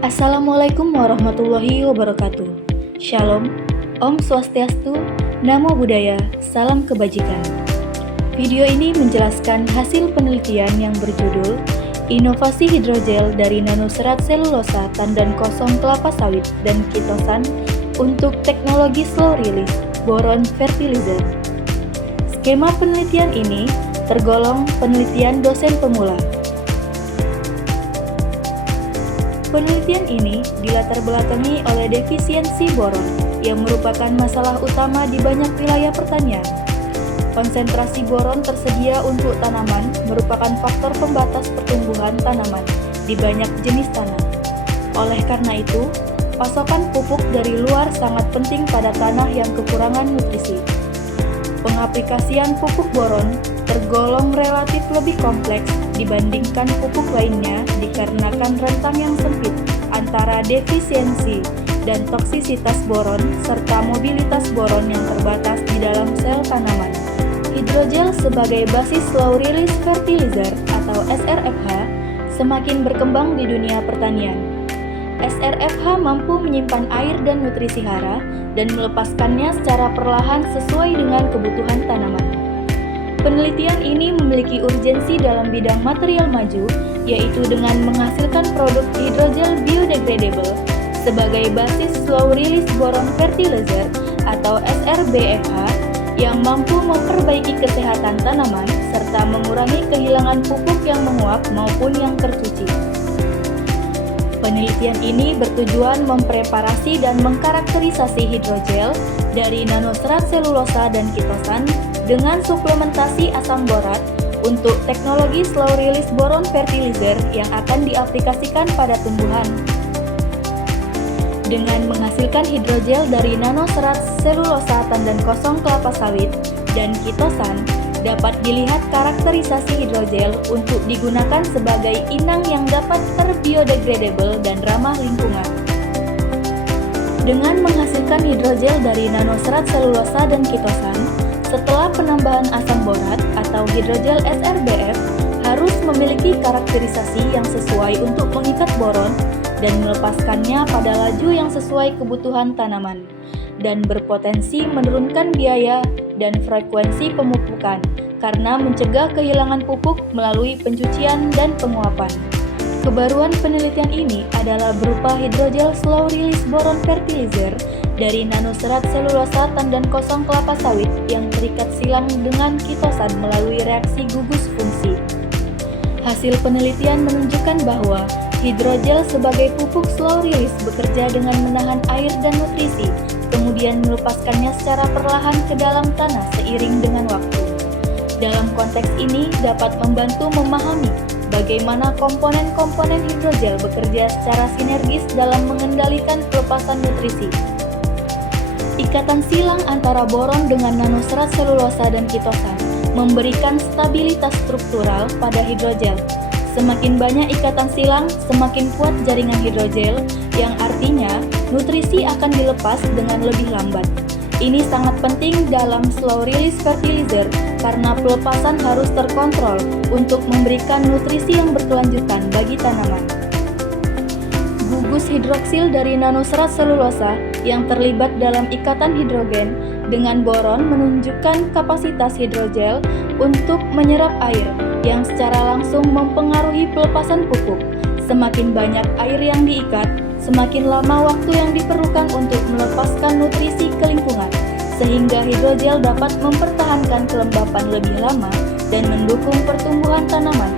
Assalamualaikum warahmatullahi wabarakatuh. Shalom, Om Swastiastu, Namo Buddhaya, Salam Kebajikan. Video ini menjelaskan hasil penelitian yang berjudul Inovasi Hidrogel dari Nanoserat Selulosa Tandan Kosong Kelapa Sawit dan Kitosan untuk Teknologi Slow Release Boron Fertilizer. Skema penelitian ini tergolong penelitian dosen pemula. Penelitian ini dilatar belakangi oleh defisiensi boron yang merupakan masalah utama di banyak wilayah pertanian. Konsentrasi boron tersedia untuk tanaman merupakan faktor pembatas pertumbuhan tanaman di banyak jenis tanah. Oleh karena itu, pasokan pupuk dari luar sangat penting pada tanah yang kekurangan nutrisi. Pengaplikasian pupuk boron tergolong relatif lebih kompleks dibandingkan pupuk lainnya dikarenakan rentang yang sempit antara defisiensi dan toksisitas boron serta mobilitas boron yang terbatas di dalam sel tanaman. Hidrogel sebagai basis slow release fertilizer atau SRFH semakin berkembang di dunia pertanian. SRFH mampu menyimpan air dan nutrisi hara dan melepaskannya secara perlahan sesuai dengan kebutuhan tanaman. Penelitian ini memiliki urgensi dalam bidang material maju, yaitu dengan menghasilkan produk hidrogel biodegradable sebagai basis slow release boron fertilizer atau SRBFH yang mampu memperbaiki kesehatan tanaman serta mengurangi kehilangan pupuk yang menguap maupun yang tercuci. Penelitian ini bertujuan mempreparasi dan mengkarakterisasi hidrogel dari nanoserat selulosa dan kitosan dengan suplementasi asam borat untuk teknologi slow release boron fertilizer yang akan diaplikasikan pada tumbuhan. Dengan menghasilkan hidrogel dari nanoserat selulosa tandan kosong kelapa sawit dan kitosan, dapat dilihat karakterisasi hidrogel untuk digunakan sebagai inang yang dapat terbiodegradable dan ramah lingkungan. Dengan menghasilkan hidrogel dari nanoserat selulosa dan kitosan, setelah penambahan asam borat atau hidrogel SRBF harus memiliki karakterisasi yang sesuai untuk mengikat boron dan melepaskannya pada laju yang sesuai kebutuhan tanaman, dan berpotensi menurunkan biaya dan frekuensi pemupukan karena mencegah kehilangan pupuk melalui pencucian dan penguapan. Kebaruan penelitian ini adalah berupa hidrogel slow release boron fertilizer dari nanoserat selulosa tandan kosong kelapa sawit yang terikat silang dengan kitosan melalui reaksi gugus fungsi. Hasil penelitian menunjukkan bahwa hidrogel sebagai pupuk slow release bekerja dengan menahan air dan nutrisi, kemudian melepaskannya secara perlahan ke dalam tanah seiring dengan waktu. Dalam konteks ini dapat membantu memahami bagaimana komponen-komponen hidrogel bekerja secara sinergis dalam mengendalikan pelepasan nutrisi. Ikatan silang antara boron dengan nanoserat selulosa dan kitosan memberikan stabilitas struktural pada hidrogel. Semakin banyak ikatan silang, semakin kuat jaringan hidrogel, yang artinya nutrisi akan dilepas dengan lebih lambat. Ini sangat penting dalam slow release fertilizer karena pelepasan harus terkontrol untuk memberikan nutrisi yang berkelanjutan bagi tanaman. Gugus hidroksil dari nanoserat selulosa yang terlibat dalam ikatan hidrogen dengan boron menunjukkan kapasitas hidrogel untuk menyerap air yang secara langsung mempengaruhi pelepasan pupuk. Semakin banyak air yang diikat, semakin lama waktu yang diperlukan untuk melepaskan nutrisi ke lingkungan, sehingga hidrogel dapat mempertahankan kelembapan lebih lama dan mendukung pertumbuhan tanaman